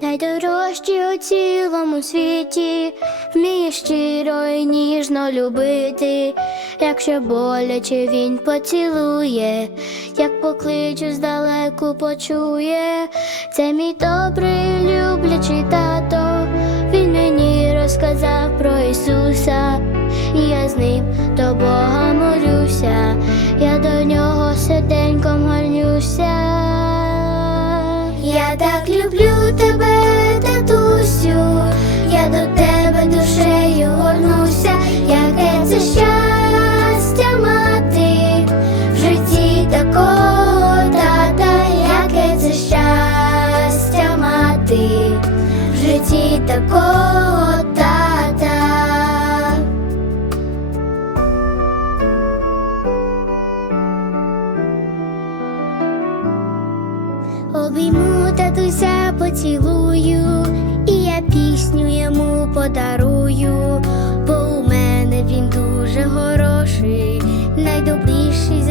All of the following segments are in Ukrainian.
найдорожчі у цілому світі, вміє щиро і ніжно любити, якщо боляче він поцілує, як покличу здалеку почує, це мій добрий люблячий тато, він мені розказав про Ісуса, і я з ним до Бога житті такого тата. Обійму татуся, поцілую, і я пісню йому подарую, бо у мене він дуже хороший, найдобріший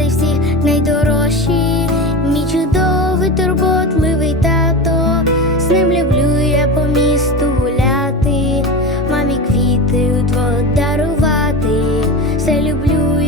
Все люблю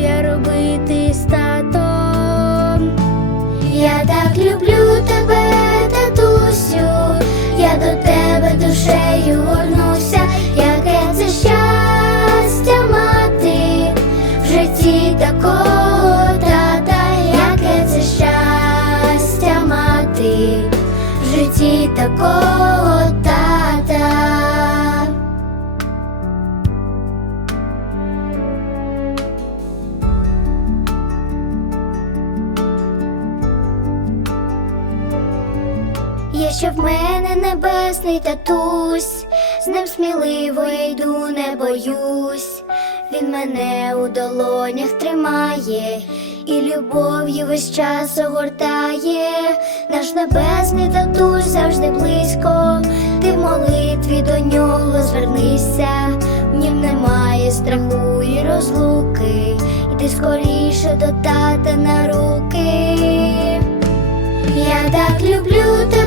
Є ще в мене небесний татусь, з ним сміливо я йду, не боюсь. Він мене у долонях тримає і любов'ю весь час огортає. Наш небесний татусь завжди близько. Ти в молитві до нього звернися, в нім немає страху і розлуки. Іди скоріше до тата на руки. Я так люблю тебе,